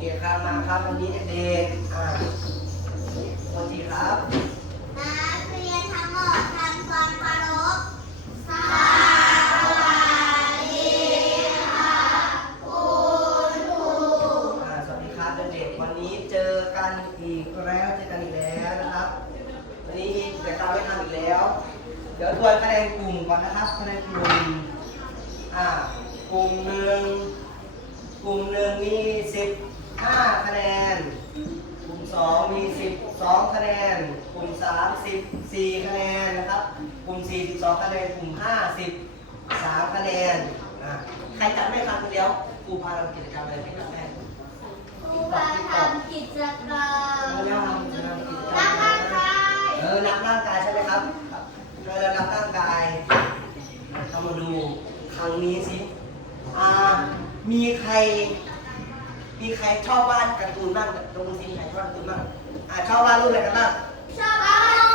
เคครับมาครับวันนี้เด็กๆอ่าสวัสดีครับนักเรียนทั้งหมดทำความเคารพสวัสดีค่ะคุณครูอ่าสวัสดีครับเด็กๆวันนี้เจอกันอีกแล้วเจอกันอีกแล้วนะครับ วันนี้มีกิจกรรมให้ทำอีกแล้ว เดี๋ยวทวนคะแนนกลุ่มก่อนนะครับคะแนนกลุ่มอ่ากลุ่มหนึ่งกลุ่มหนึ่งมีสิบ ห้าคะแนน กลุ่มสองมีสิบสองคะแนน กลุ่มสามสิบสี่คะแนนนะครับ กลุ่มสี่สิบสองคะแนน กลุ่มห้าสิบสามคะแนนอะใครจำไม่ทันคนเดียวครูพาเรากิจกรรมอะไรให้จำแม่ครูมาทำกิจกรรมเราเรียกว่าทำกิจกรรมร่างกายเออนับร่างกายใช่ไหมครับเราจะนับร่างกายเรามาดูครั้งนี้สิอ่ามีใครมี ใครชอบวาดการ์ตูนบ้างตรงนี้ใครชอบวาดการ์ตูนบ้างอ่าชอบวาดรูปอะไรกันบ้างชอบเอาปลา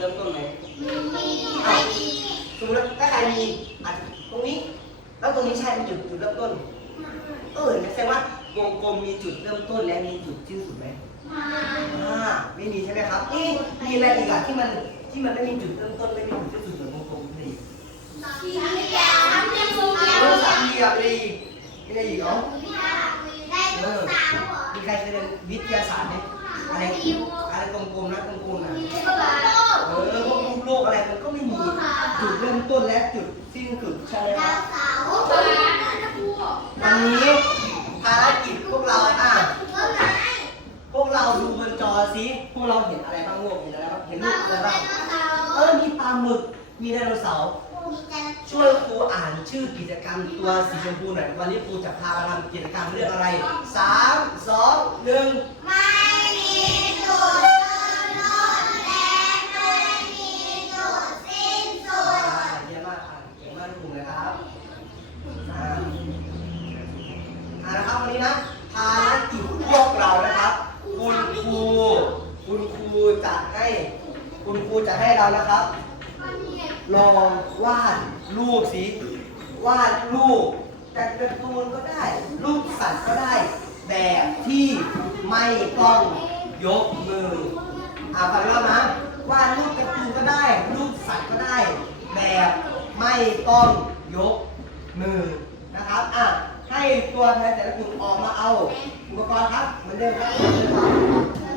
เริ่มต้นไหมสมมติว่าถ้าใครมีอันตรงนี้ แล้วตรงนี้ใช่เป็นจุดจุดเริ่มต้น เออแสดงว่าวงกลมมีจุดเริ่มต้นและมีจุดสิ้นสุดไหมอ่าไม่มีใช่ไหมครับเอ๊ะมีอะไรอีกอะที่มันที่มันไม่มีจุดเริ่มต้นไม่มีจุดสิ้นสุดเหมือนวงกลมนี่เออสามเหลี่ยมอะไรอีกมีอะไรอีกเนาะมีใครเคยเรียนวิทยาศาสตร์ไหมอะไรอะไรกลมๆนะกลมๆนะ อะไรมันก็ไม่มีจุดเริ่มต้นและจุดสิ้นสุดใช่ไหมครับวันนี้ภารกิจพวกเราอะพวกเราดูบนจอสิพวกเราเห็นอะไรบ้างลูกเห็นอะไรบ้างเห็นรูปอะไรบ้างเออมีปลาหมึกมีไดโนเสาร์ช่วยครูอ่านชื่อกิจกรรมตัวสีชมพูหน่อยวันนี้ครูจะพามาทำกิจกรรมเรื่องอะไรสามสองหนึ่ง คุณครูจะให้เรานะครับ ลองวาดรูปสิวาดรูปแต่การ์ตูนก็ได้ รูปสัตว์ก็ได้ แบบที่ไม่ต้องยกมืออ่าฟังแล้วนะวาดรูปการ์ตูนก็ได้ รูปสัตว์ก็ได้ แบบไม่ต้องยกมือนะครับอะให้ตัวแทนแต่ละกลุ่มออกมาเอาอุปกรณ์ครับเหมือนเดิมครับ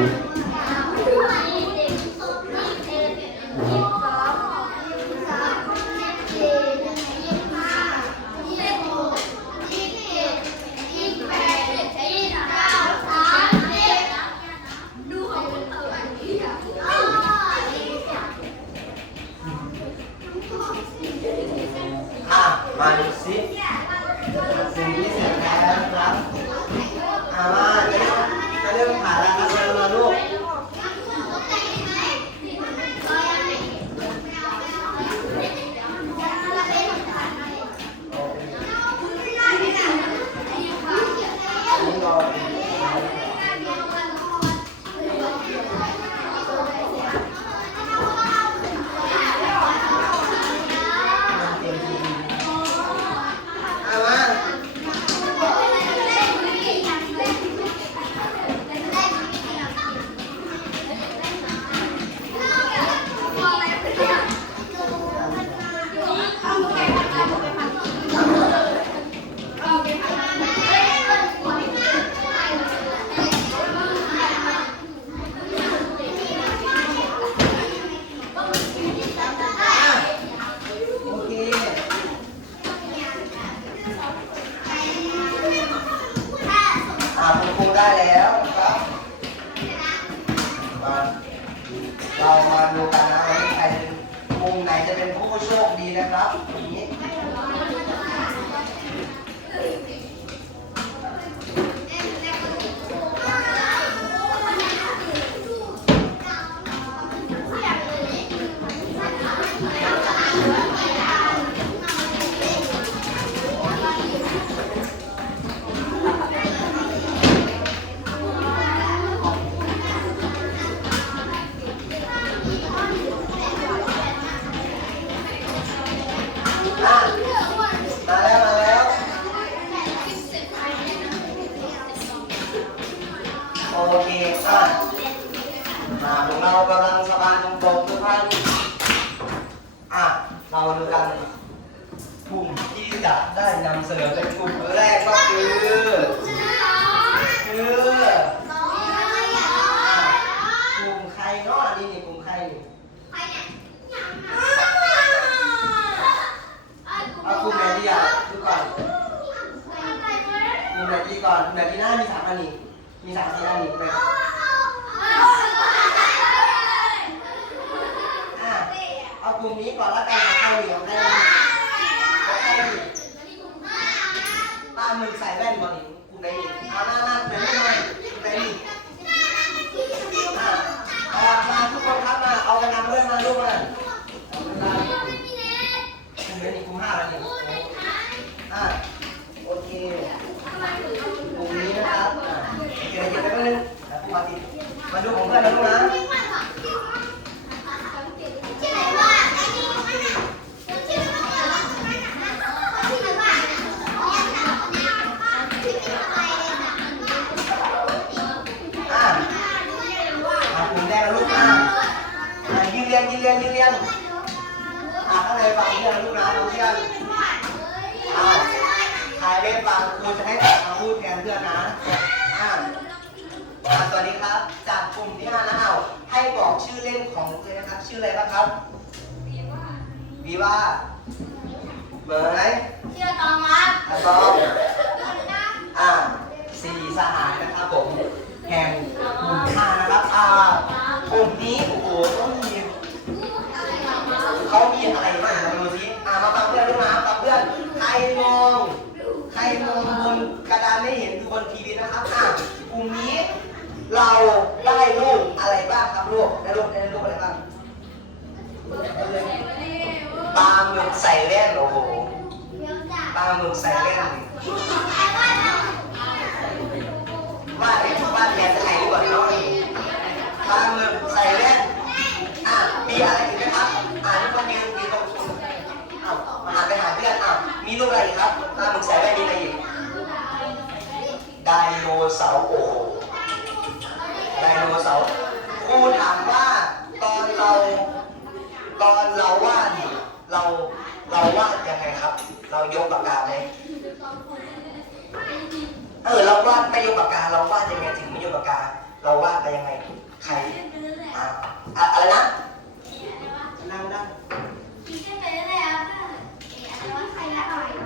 Amen. ได้มีสามอันนี่มีสามสีอันนี่ไปอะเอากลุ่มนี้ก่อนแล้วกันกับใครเหนียวเหนียวกับใครเหนียวปลามึกใส่แว่นบอลนี่กลุ่มไหนนี่เอาหน้าหน้าไหนไม่ไม่กลุ่มไหนนี่อะเอามาทุกคนครับมาเอากันมาด้วยมาลูกมากันมากลุ่มไหนนี่กลุ่มห้าแล้วนี่อะโอเค กลุ่มนี้นะครับอะเดี๋ยวเดี๋ยวแป๊บนึงอะมาติด มาดูของเพื่อนนะลูกนะอะกลุ่มแรกนะลูกนะอะยืนเรียงยืนเรียงยืนเรียงอะข้างในฝั่งเพื่อนะลูกนะฝั่งเพื่อนอะถ่ายเล่นฟังครูจะให้มาพูดแทนเพื่อนนะอะอะสวัสดีครับ ลุ่มที่ห้านะเอาให้บอกชื่อเล่นของเลยนะครับ ชื่ออะไรบ้างครับวีว่าเบอร์ไหนอะตอมอ่าสี่สหายนะครับผมแห่งกลุ่มห้านะครับอ่ากลุ่มนี้โอ้โหต้องมีเขามีอะไรบ้างเราดูสิอ่ามาฟังเพื่อนดูนะฟังเพื่อนใครมอง ใครมองบนกระดานไม่เห็นดูบนทีวีนะครับอ่ากลุ่มนี้ เราได้รูปอะไรบ้างครับลูกได้รูปได้รูปอะไรบ้างปลาหมึกใส่แว่นโอ้โหปลาหมึกใส่แว่นว่าไอ้บ้านแกจะไหนดีกว่าเนาะปลาหมึกใส่แว่นอะมีอะไรอีกไหมครับอ่านทุกคนยืนยืนตรงอ้าวมาหาไปหาเพื่อนอ้าวมีรูปอะไรอีกครับปลาหมึกใส่แว่นมีอะไรอีกไดโนเสาร์โอ้โห ไดโนเสาร์ครูถามว่าตอนเราตอนเราวาดนี่เราเราวาดยังไงครับ เรายกปากกาไหมเออเราวาดไม่ยกปากกาเราวาดยังไงถึงไม่ยกปากกา เราวาดไปยังไงใครอะอะอะไรนะนั่งนั่งอ่าเพื่อนบอกว่าขีดเส้นไปเรื่อยๆขีด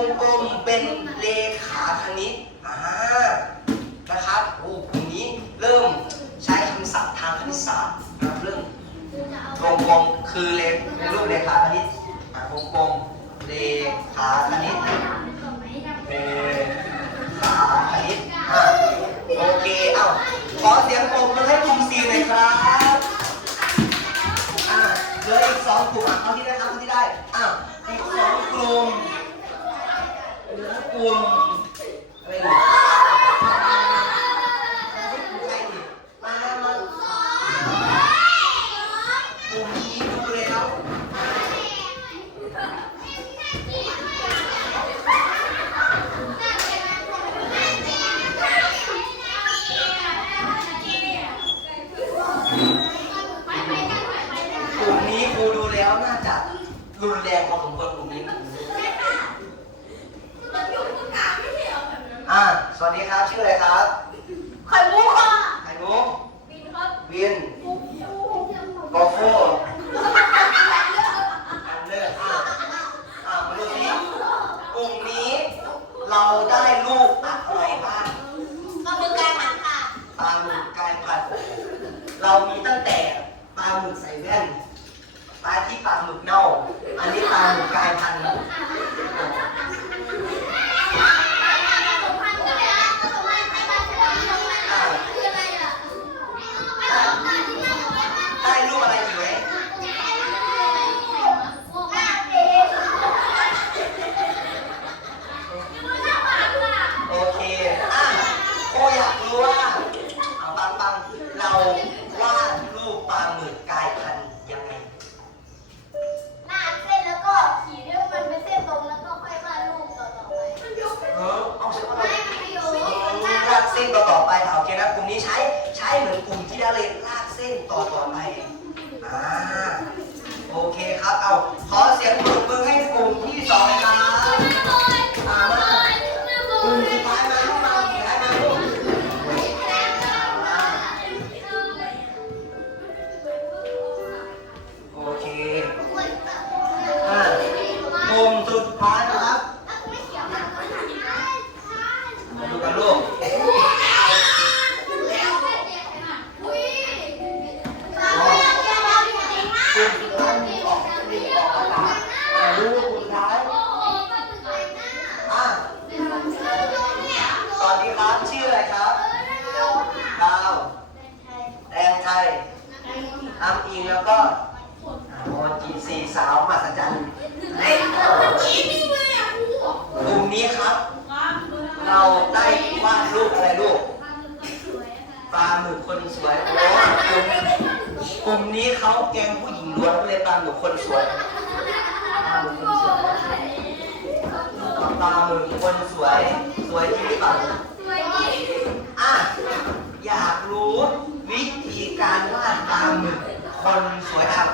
งกลมเป็นเลขาคณิตอ่านะครับโอ้กลุ่มนี้เริ่มใช้คำศัพท์ทางคณิตศาสตร์นะรับเริ่มวงกลมคือเลขเนรูปเลขาคณิตอ่าวงกลมเลขาคณิตเลขาคณิตอ่าโอเคเอ้าขอเสียงปรบมืให้กลุ่มสี่หน่อยครับอ่าเหลืออีกสองกลุ่มเอาที่ได้ครับที่ได้อ่าอีกสองกลุ่ม วงอะไรกลุ่มนี้ครูดูแล้วน่าจะรุนแรงพอสมควรกลุ่มนี้ คนนี้ครับชื่ออะไรครับ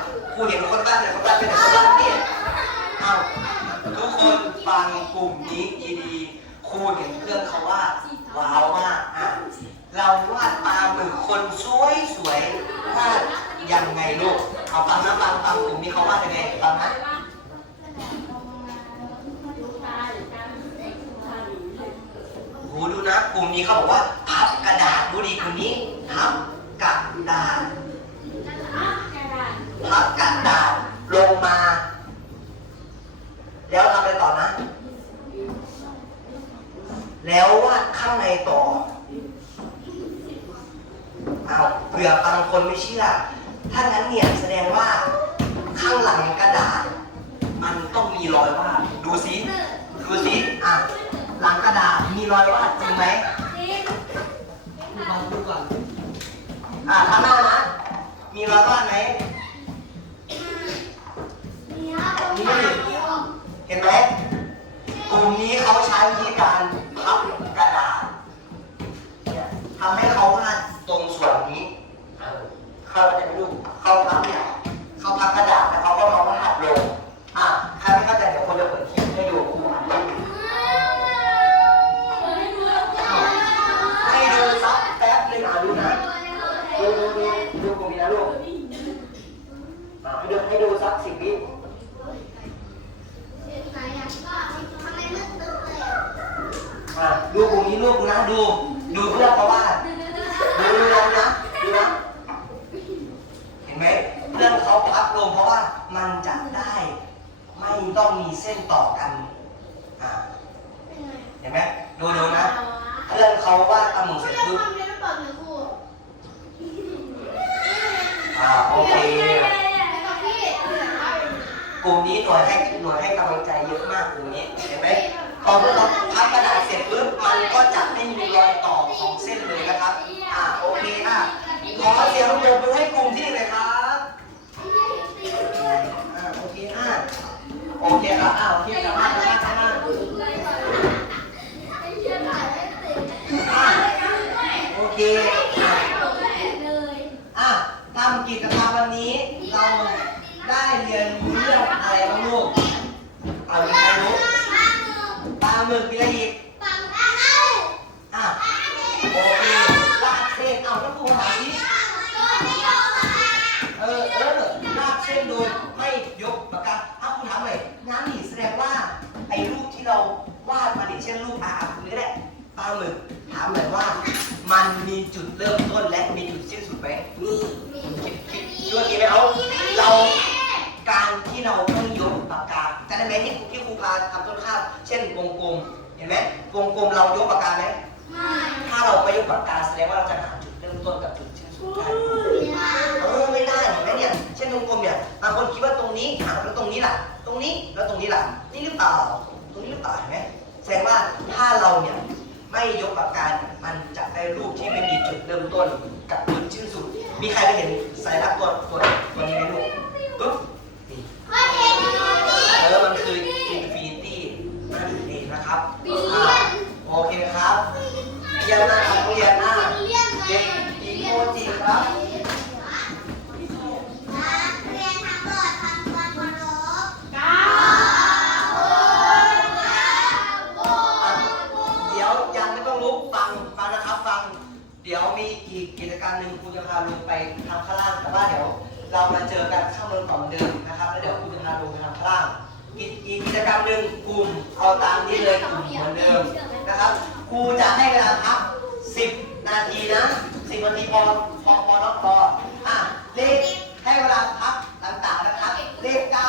สวยอะครูเห็นคนบ้านเนี่ยคนบ้านเป็นคนบ้านเนี่ยเอาทุกคนฟังกลุ่มนี้ดีๆครูเห็นเพื่อนเขาวาดว้าวมากอะเราวาดปลาหมึกคนสวยสวยๆวาดยังไงลูกเอาฟังนะฟังฟังกลุ่มนี้เขาวาดยังไงฟังนะโหดูนะกลุ่มนี้เขาบอกว่าพับกระดาษดูดีกลุ่มนี้พับกระดาษ พับกระดาษลงมา แล้วทำอะไรต่อนะ แล้ววาดข้างในต่อเอาเผื่อบางคนไม่เชื่อ ถ้างั้นเนี่ยแสดงว่าข้างหลังกระดาษ มันต้องมีรอยวาดดูสิดูสิอะหลังกระดาษมีรอยวาดจริงไหมลองดูก่อนอะข้างหน้านะมีรอยวาดไหม นี่เห็นไหมกลุ่มนี้เขาใช้วิธีการพับกระดาษทำให้เขาวาดตรงส่วนนี้ เขาจะไม่รู้เขาพับเนี่ยเขาพับกระดาษแล้วเขาก็มาวาดลงอะใครไม่เข้าใจเดี๋ยวคนจะเปิดคลิปให้ดูครูอ่านให้ดูให้ดูสักแป๊บหนึงอะดูนะ ดูดูดูดูกลุ่มนี้นะลูกอะให้ดูให้ดูสักสิบวิ ดูกลุ่มนี้ลูกนะดู ดูเพื่อนเขาวาดดูดูลงนะดูนะเห็นไหมเพื่อนเขาพับลงเพราะว่ามันจะได้ ไม่ต้องมีเส้นต่อกันอ่าเห็นไหมดูดูนะ เพื่อนเขาวาดตามหมึงเสร็จปุ๊บอ่าโอเค กลุ่มนี้หน่วยให้หน่วยให้กำลังใจเยอะมากกลุ่มนี้เห็นไหมพอพวกเราพับกระดาษเสร็จปุ๊บมันก็จะไม่มีรอยต่อของเส้นเลยนะครับ อ่าโอเคอะขอเสียงปรบมือให้กลุ่มที่หนึ่งเลยครับ อ่าโอเคอ่าโอเคครับอ่าโอเคกลับมากลับมากลับมาอ่าโอเคอ่าอะทำกิจกรรมวันนี้เราได้เรียนรู้เรื่องอะไรบ้างลูกเอามีใครรู้ ปลาห ริ่มต้นกับจุดสิ้นสุด มีใครได้เห็นสายลักตัวตัวตัวนี้ไหม พางไปทำข้างล่าง แต่ว่าเดี๋ยวเรามาเจอกันข้างบนก่อนเดิมนะครับ แล้วเดี๋ยวครูจะพาลงไปทำข้างล่างอีกอีกกิจกรรมหนึ่งกลุ่มเอาตามนี้เลยกลุ่มเหมือนเดิมนะครับ ครูจะให้เวลาพัก 10 นาทีนะ 10 นาทีพอพอพอเนาะพออะรีบให้เวลา